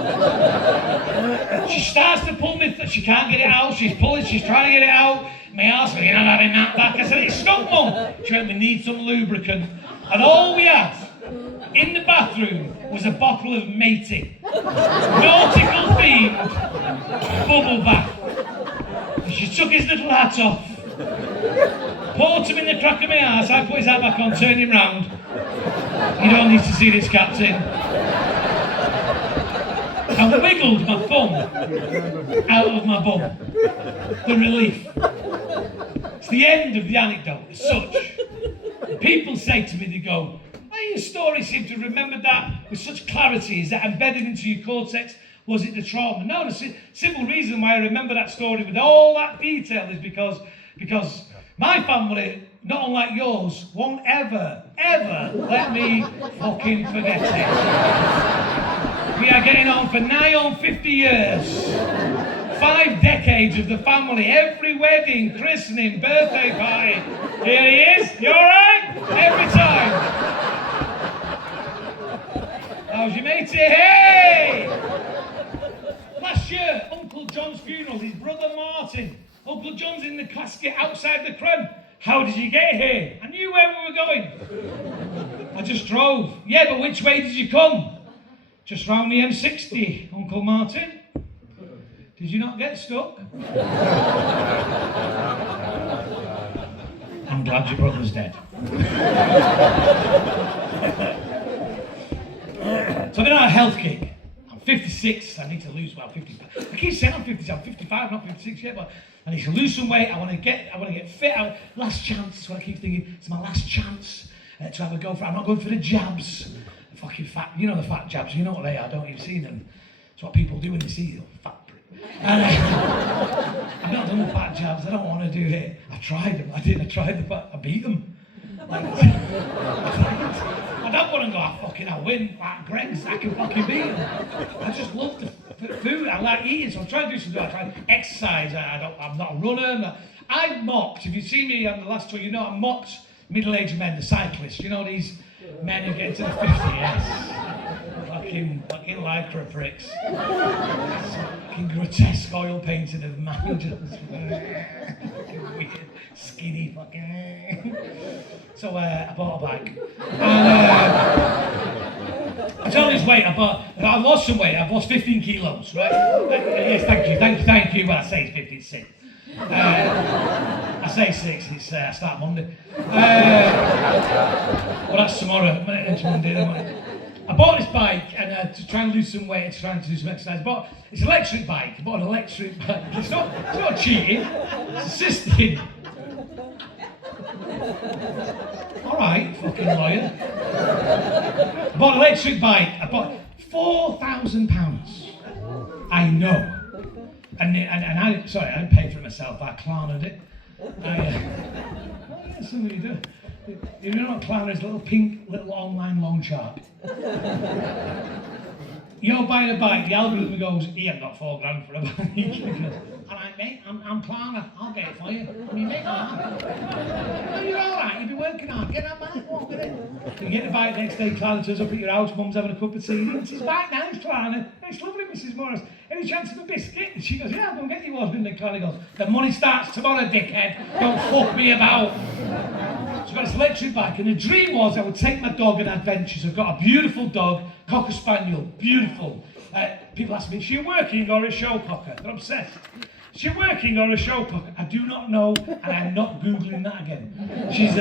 She starts to pull me, she can't get it out. She's pulling, she's trying to get it out. My arse, you're not having that back. I said, it's stuck, Mum. She went, we need some lubricant. And all we had in the bathroom was a bottle of matey. Nautical themed bubble bath. And she took his little hat off, poured him in the crack of my arse. I put his hat back on, turned him round. You don't need to see this, Captain. I wiggled my thumb out of my bum. The relief. It's the end of the anecdote as such. People say to me, they go, why your story seemed to remember that with such clarity? Is that embedded into your cortex? Was it the trauma? No, the simple reason why I remember that story with all that detail is because my family, not unlike yours, won't ever let me fucking forget it. We are getting on for nigh on 50 years. 5 decades of the family, every wedding, christening, birthday party. Here he is, you alright? Every time. How's your matey? Hey! Last year, Uncle John's funeral, his brother Martin. Uncle John's in the casket outside the crib. How did you get here? I knew where we were going. I just drove. Yeah, but which way did you come? Just round the M60, Uncle Martin. Did you not get stuck? I'm glad your brother's dead. So I've been on a health kick. I'm 56, I need to lose, 55. I keep saying I'm 56, I'm 55, not 56 yet, but I need to lose some weight. I want to get fit. Last chance. That's what I keep thinking. It's my last chance to have a go for. I'm not going for the jabs. The fucking fat. You know the fat jabs. You know what they are, don't you? You've seen them. It's what people do when they see you. Fat prick. And I've not done the fat jabs. I don't want to do it. I tried them. I tried the fat. I beat them. Like, I don't want to go, I'll win. Like Greg's, I can fucking beat him. I just love the food. I like eating, so I'm trying to do something. I try to exercise. I'm not a runner. I mocked. If you see me on the last tour, you know I mocked middle-aged men, the cyclists. You know these men who get to the 50s. Fucking lycra pricks. Fucking grotesque oil painting of man. Just fucking weird, skin. skinny fucking. So I bought a bike. And I told his weight. I've lost some weight. I've lost 15 kilos, right? Yes, thank you. Well, I say it's 15, 6. I say 6. It's I start Monday. Well, that's tomorrow. It's Monday. I bought this bike and to try and lose some weight, to try and do some exercise. It's an electric bike. I bought an electric bike. It's not cheating. It's assisted. All right, fucking lawyer. I bought an electric bike. I bought £4,000. I know. And I didn't pay for it myself. I clowned it. That's something you do. You know what clown is? Little pink, little online loan shark. You're buying a bike, the algorithm goes, he ain't got £4,000 for a bike. Alright mate, I'm Klarna, I'll get it for you. I mean, mate, no, you're alright, you'll be working hard, get that bike, walk with it. You get the bike next day, Klarna turns up at your house, mum's having a cup of tea. It's his bike now, it's Klarna. It's lovely, Mrs. Morris. Any chance of a biscuit? And she goes, yeah, I'll go and get you one. And Klarna goes, the money starts tomorrow, dickhead. Don't fuck me about. So I've got this electric bike, and the dream was I would take my dog on adventures. I've got a beautiful dog, Cocker Spaniel, beautiful. People ask me, is she working or a show cocker? They're obsessed. Is she working or a show cocker? I do not know, and I'm not Googling that again. She's I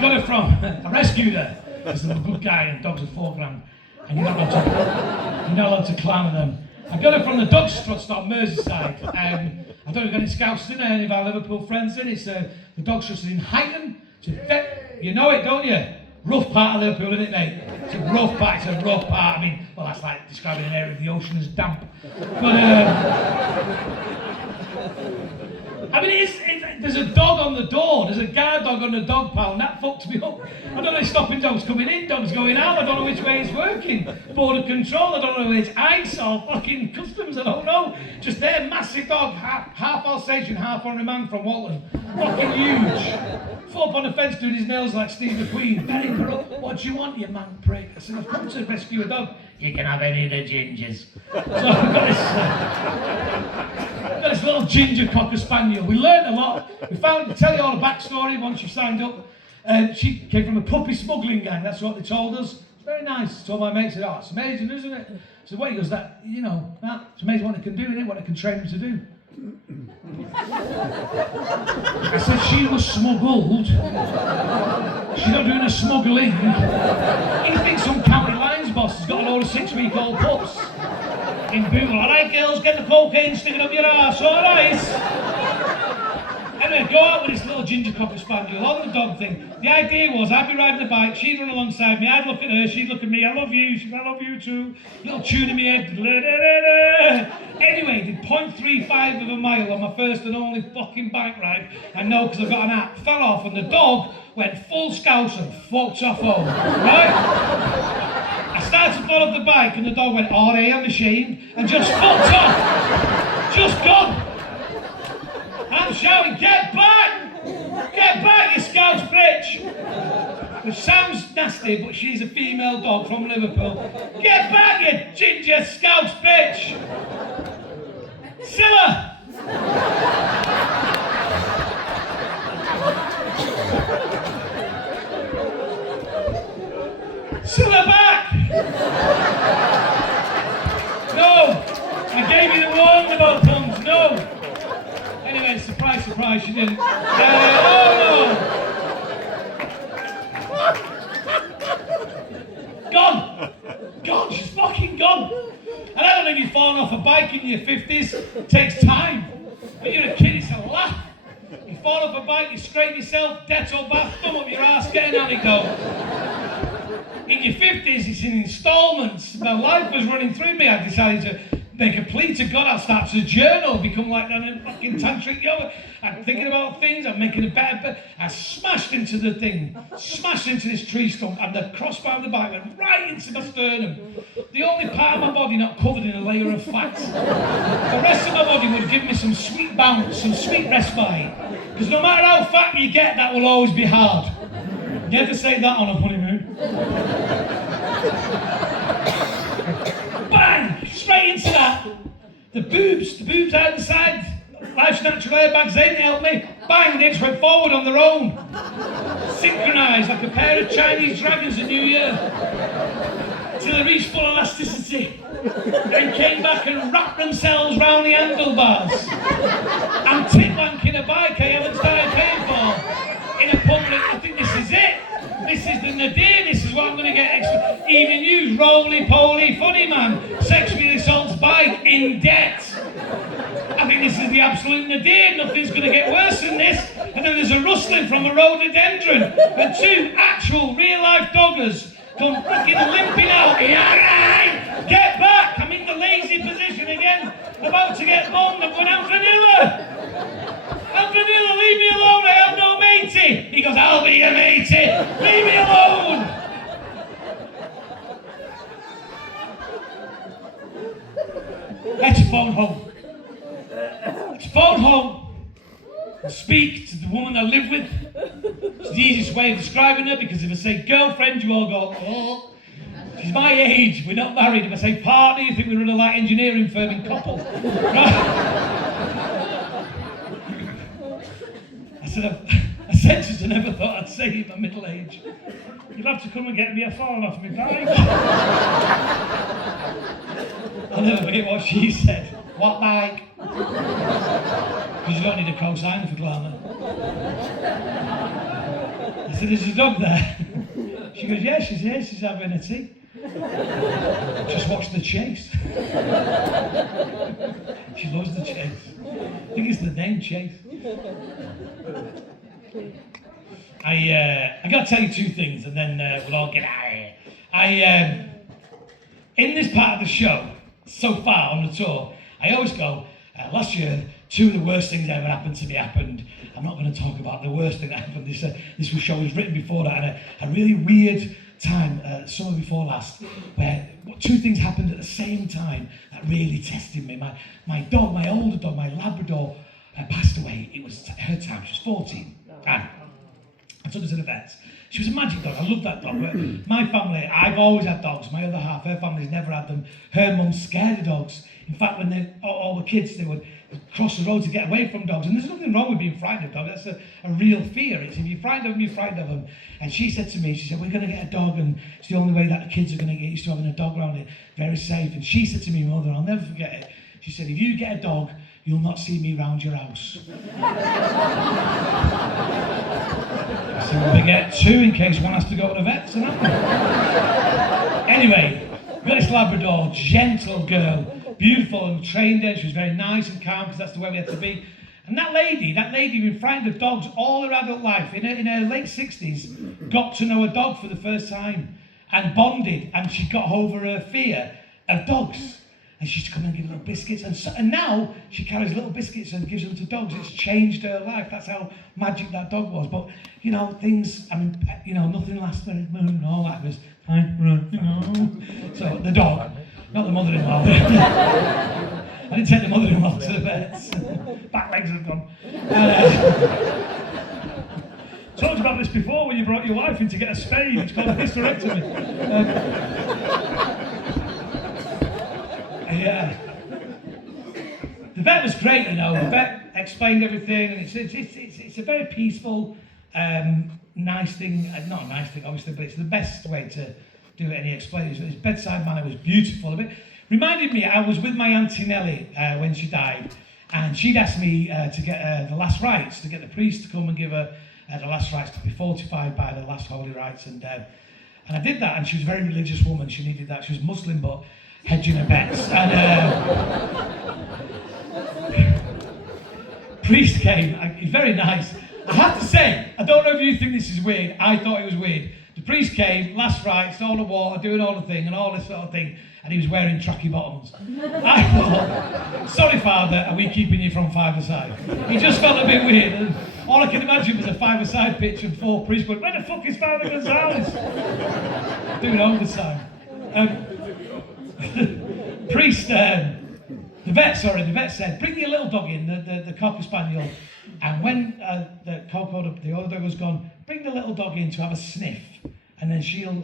got her from, I rescued her. Because I'm a good guy and dogs are £4,000. And you're not allowed to clown them. I got her from the dog stop Merseyside. I don't know if any scouts in there, any of our Liverpool friends in. It's the dog trust in Highton. You know it, don't you? Rough part of Liverpool, isn't it, mate? It's a rough part. I mean, well, that's like describing an area of the ocean as damp. But I mean, there's a dog on the door. There's a guard dog on the dog pile, and that fucked me up. I don't know if stopping dogs coming in, dogs going out. I don't know which way it's working. Border control. I don't know if it's ICE or fucking customs. I don't know. Just their massive dog, half Alsatian, half on remand from Walton. Fucking huge. Fought up on the fence doing his nails like Steve McQueen. Very corrupt. What do you want, you man prick? I said, I've come to rescue a dog. You can have any of the gingers. So I've got this little ginger Cocker Spaniel. We learned a lot. We found, tell you all the backstory once you signed up. She came from a puppy smuggling gang, that's what they told us. It's very nice. So my mate said, oh, it's amazing, isn't it? So what he goes, it's amazing what they can do, isn't it? What they can train them to do. I said, she was smuggled. She's not doing a smuggling. He thinks some county lines boss has got a load of 6-week-old pups in Bootle. All right, girls, get the cocaine sticking up your arse, all right? Anyway, go out with this little ginger Cocker Spaniel on the dog thing. The idea was I'd be riding the bike, she'd run alongside me, I'd look at her, she'd look at me, I love you, she'd I love you too. Little tune in my head. Anyway, did 0.35 of a mile on my first and only fucking bike ride. I know because I've got an app. Fell off and the dog went full scouse and fucked off home. Right? I started to fall off the bike and the dog went, oh, I'm ashamed, and just fucked off. Just gone. I'm shouting, get back! Get back, you Scouse bitch! Which sounds nasty, but she's a female dog from Liverpool. Get back, you ginger Scouse bitch! Silla! Silla back! No! I gave you the warning about tongues, no! Anyway, surprise, surprise, she didn't. Oh no! Gone! Gone, she's fucking gone! And I don't know if you've fallen off a bike in your 50s, it takes time. When you're a kid, it's a laugh. You fall off a bike, you straighten yourself, Dettol bath, thumb up your ass, get an anecdote. In your 50s, it's in installments. My life was running through me. I decided to make a plea to God. I'll start to journal, become like that fucking tantric yoga. I'm thinking about things, I'm making a better. I smashed into the thing, smashed into this tree stump, and the crossbar of the bike went right into my sternum. The only part of my body not covered in a layer of fat. The rest of my body would give me some sweet bounce, some sweet respite. Because no matter how fat you get, that will always be hard. You ever say that on a honeymoon? Bang! Straight into that. The boobs either side, Life's Natural airbags, they didn't help me. Bang, they just went forward on their own. Synchronised like a pair of Chinese dragons at New Year. Till they reached full elasticity. Then came back and wrapped themselves round the handlebars. I'm tit-wanking a bike I haven't started paying for. In a public, I think this is it. This is the nadir, this is what I'm going to get even used. Roly-poly funny man. Sexually assaults bike in debt. I think this is the absolute nadir. Nothing's going to get worse than this. And then there's a rustling from a rhododendron. And two actual real-life doggers come fucking limping out. Yeah, get back! I'm in the lazy position again. About to get bombed. I'm going out vanilla. Vanilla, leave me alone, I have no matey! He goes, I'll be your matey! Leave me alone! Let's phone home. Let's phone home and speak to the woman I live with. It's the easiest way of describing her, because if I say girlfriend, you all go, oh. She's my age, we're not married. If I say partner, you think we run a light engineering firm in Coppell. Right? I said to her, I never thought I'd say in my middle age. You'll have to come and get me a phone off my bike. I'll never forget what she said. What bike? Because you don't need a cosigner for glamour. I said, there's a dog there. She goes, yeah, she's here, she's having a tea. Just watch The Chase. She loves The Chase. I think it's the name, Chase. I got to tell you two things, and then we'll all get out of here. In this part of the show, so far on the tour, I always go, last year, two of the worst things that ever happened to me happened. I'm not going to talk about the worst thing that happened. This show was written before that, and a really weird time, summer before last, where two things happened at the same time that really tested me. My dog, my older dog, my Labrador, passed away. It was her time. She was 14. And I took her to the vets. She was a magic dog. I love that dog. But my family, I've always had dogs. My other half, her family's never had them. Her mum's scared of dogs. In fact, when all the kids, they would cross the road to get away from dogs. And there's nothing wrong with being frightened of dogs. That's a real fear. It's if you're frightened of them, you're frightened of them. And she said to me, she said, we're going to get a dog, and it's the only way that the kids are going to get used to having a dog around it. Very safe. And she said to me, mother, I'll never forget it. She said, if you get a dog, you'll not see me round your house. So we'll get two in case one has to go to the vets and that. Anyway, we got this Labrador, gentle girl, beautiful, and trained her. She was very nice and calm, because that's the way we had to be. And that lady been frightened of dogs all her adult life. In her late 60s, got to know a dog for the first time and bonded, and she got over her fear of dogs. And she used to come and give little biscuits, and now she carries little biscuits and gives them to dogs. It's changed her life. That's how magic that dog was. But, you know, things, I mean, you know, nothing lasts very long, and all that was, you know. So, the dog, not the mother-in-law. I didn't take the mother-in-law to the vets. Back legs have gone. Talked about this before when you brought your wife in to get a spade. It's called a hysterectomy. Yeah. The vet was great, you know. The vet explained everything, and it's a very peaceful, nice thing. Not a nice thing, obviously, but it's the best way to do it. And he explained his bedside manner was beautiful. A bit reminded me. I was with my auntie Nellie when she died, and she'd asked me to get the last rites, to get the priest to come and give her the last rites, to be fortified by the last holy rites, and I did that. And she was a very religious woman. She needed that. She was Muslim, but hedging her bets. And priest came, he's very nice. I have to say, I don't know if you think this is weird, I thought it was weird. The priest came, last rites, all the water, doing all the thing, and all this sort of thing, and he was wearing tracky bottoms. I thought, sorry father, are we keeping you from five-a-side? He just felt a bit weird. And all I can imagine was a five-a-side pitch and four priests going, where the fuck is Father Gonzalez? Doing overtime. Priest, the vet said, bring your little dog in, the Cocker Spaniel. And when the other dog was gone, bring the little dog in to have a sniff and then she'll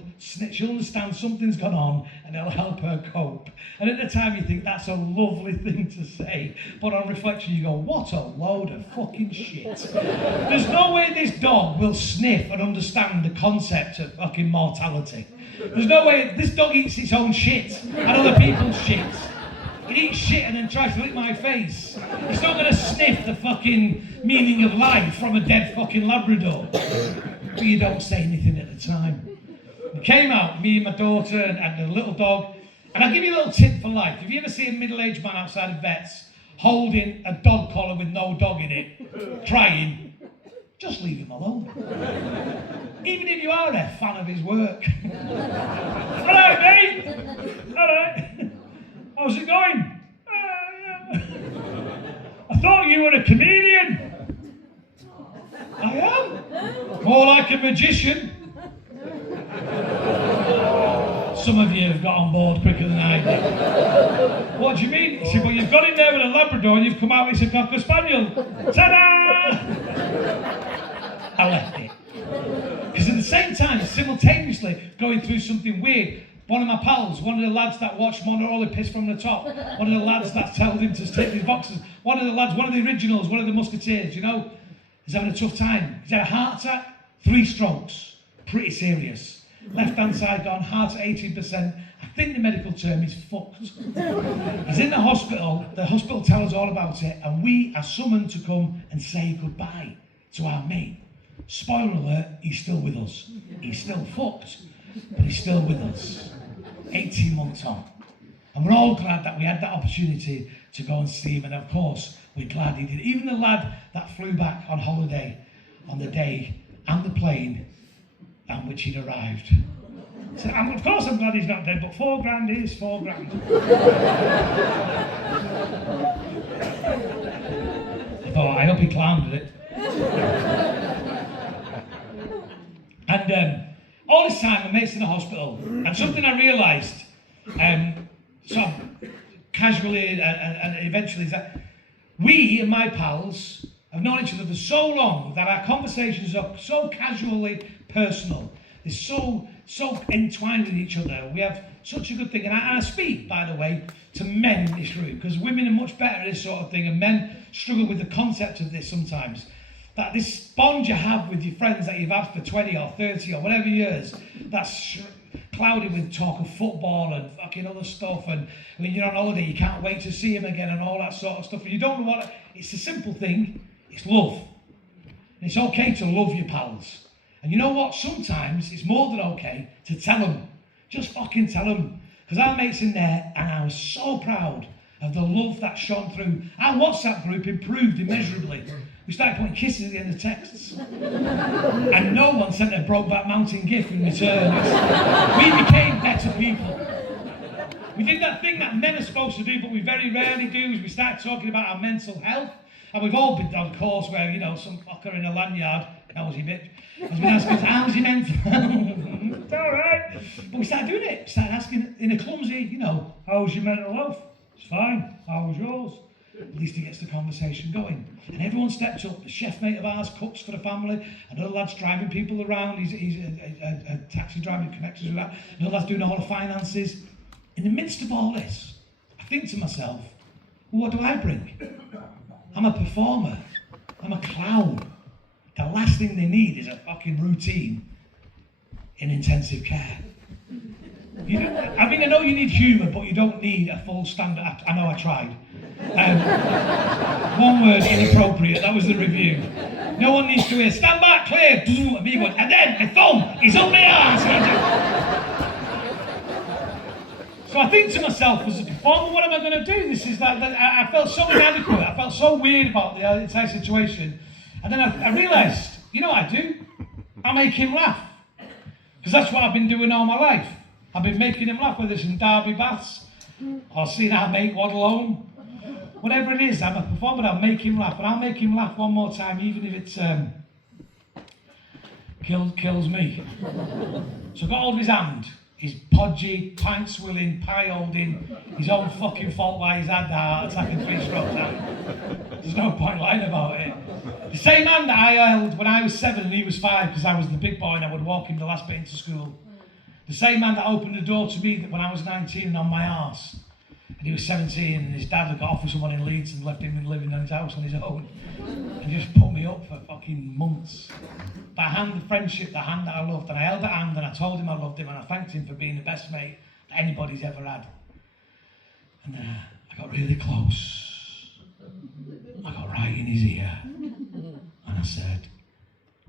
understand something's gone on and it'll help her cope. And at the time you think that's a lovely thing to say, but on reflection you go, what a load of fucking shit. There's no way this dog will sniff and understand the concept of fucking mortality. There's no way. This dog eats its own shit and other people's shit. It eats shit and then tries to lick my face. It's not going to sniff the fucking meaning of life from a dead fucking Labrador. But you don't say anything at the time. We came out, me and my daughter and the little dog. And I'll give you a little tip for life. If you ever see a middle-aged man outside of vets holding a dog collar with no dog in it, crying, just leave him alone. Even if you are a fan of his work. All right, mate. All right. How's it going? Yeah. I thought you were a comedian. I am. More like a magician. Some of you have got on board quicker than I did. What do you mean? He said, well, you've got in there with a Labrador and you've come out with a Cocker Spaniel. Ta-da! I left it. Because at the same time, simultaneously going through something weird, one of my pals, one of the lads that watched Monterey piss from the top, one of the lads that told him to take his boxes, one of the lads, one of the originals, one of the Musketeers, you know, he's having a tough time. He's had a heart attack, 3 strokes, pretty serious. Left-hand side gone, heart at 18%. I think the medical term is fucked. He's in the hospital tells us all about it, and we are summoned to come and say goodbye to our mate. Spoiler alert, he's still with us. He's still fucked, but he's still with us. 18 months on. And we're all glad that we had that opportunity to go and see him, and of course, we're glad he did. Even the lad that flew back on holiday on the day and the plane on which he'd arrived. So, of course I'm glad he's not dead, but £4,000 is £4,000. I thought, I hope he clowned at it. And all this time, my mate's in the hospital, and something I realised, so casually and eventually, is that we and my pals have known each other for so long that our conversations are so casually personal. They're so entwined with each other. We have such a good thing. And I speak, by the way, to men in this room, because women are much better at this sort of thing, and men struggle with the concept of this sometimes. That this bond you have with your friends that you've had for 20 or 30 or whatever years, that's clouded with talk of football and fucking other stuff, and when you're on holiday you can't wait to see him again and all that sort of stuff, and you don't know what it's a simple thing. It's love. And it's okay to love your pals. And you know what? Sometimes it's more than okay to tell them. Just fucking tell them. Because our mate's in there, and I was so proud of the love that shone through. Our WhatsApp group improved immeasurably. We started putting kisses at the end of texts. And no one sent a Brokeback Mountain gif in return. We became better people. We did that thing that men are supposed to do, but we very rarely do, is we started talking about our mental health. And we've all been on course where, you know, some fucker in a lanyard, nosy bitch, has been asking us, how's your mental health? It's all right. But we started doing it. We started asking in a clumsy, you know, how's your mental health? It's fine. How was yours? At least it gets the conversation going. And everyone steps up. A chef mate of ours cooks for the family. Another lad's driving people around. He's a taxi driver who connects us with that. Another lad's doing all the finances. In the midst of all this, I think to myself, well, what do I bring? I'm a performer. I'm a clown. The last thing they need is a fucking routine in intensive care. You know, I mean, I know you need humour, but you don't need a full standard. I know I tried. One word, inappropriate. That was the review. No one needs to hear, stand back, clear, and me going, and then my thumb is up my arse. So I think to myself, as a performer, what am I going to do? This is like, I felt so inadequate. I felt so weird about the entire situation. And then I realised, you know what I do? I make him laugh. Because that's what I've been doing all my life. I've been making him laugh, whether it's in Derby baths, or seeing our mate waddle home. Whatever it is, I'm a performer, I'll make him laugh. And I'll make him laugh one more time, even if it's kills me. So I got hold of his hand. He's podgy, pint swilling, pie holding, his own fucking fault why he's had the heart attack and 3 strokes out. There's no point lying about it. The same hand that I held when I was 7 and he was 5, because I was the big boy and I would walk him the last bit into school. The same man that opened the door to me when I was 19 and on my arse. And he was 17 and his dad had got off with someone in Leeds and left him living in his house on his own. And just put me up for fucking months. That hand, the friendship, the hand that I loved. And I held that hand and I told him I loved him and I thanked him for being the best mate that anybody's ever had. And I got really close. I got right in his ear. And I said,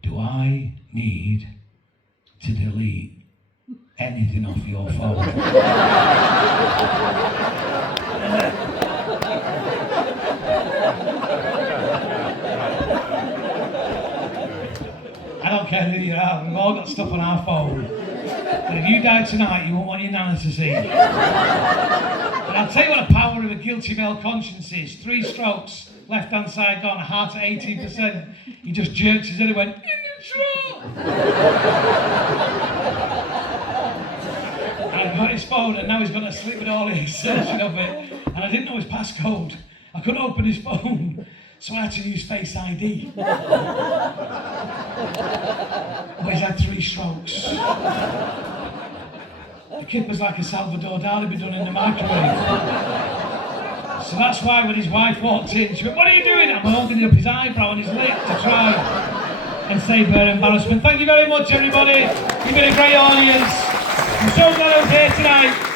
do I need to delete anything off your phone? I don't care who you are, we've all got stuff on our phone. But if you die tonight, you won't want your nana to see. But I'll tell you what the power of a guilty male conscience is. 3 strokes, left hand side gone, heart at 18%. He just jerks his head and went, in the truck! I got his phone and now he's gone to sleep with all his searching of it. And I didn't know his passcode. I couldn't open his phone. So I had to use Face ID. But he's had 3 strokes. The kid was like a Salvador Dali be done in the microwave. So that's why when his wife walked in, she went, what are you doing? I'm holding up his eyebrow and his lip to try and save her embarrassment. Thank you very much, everybody. You've been a great audience. I'm so glad I was here tonight.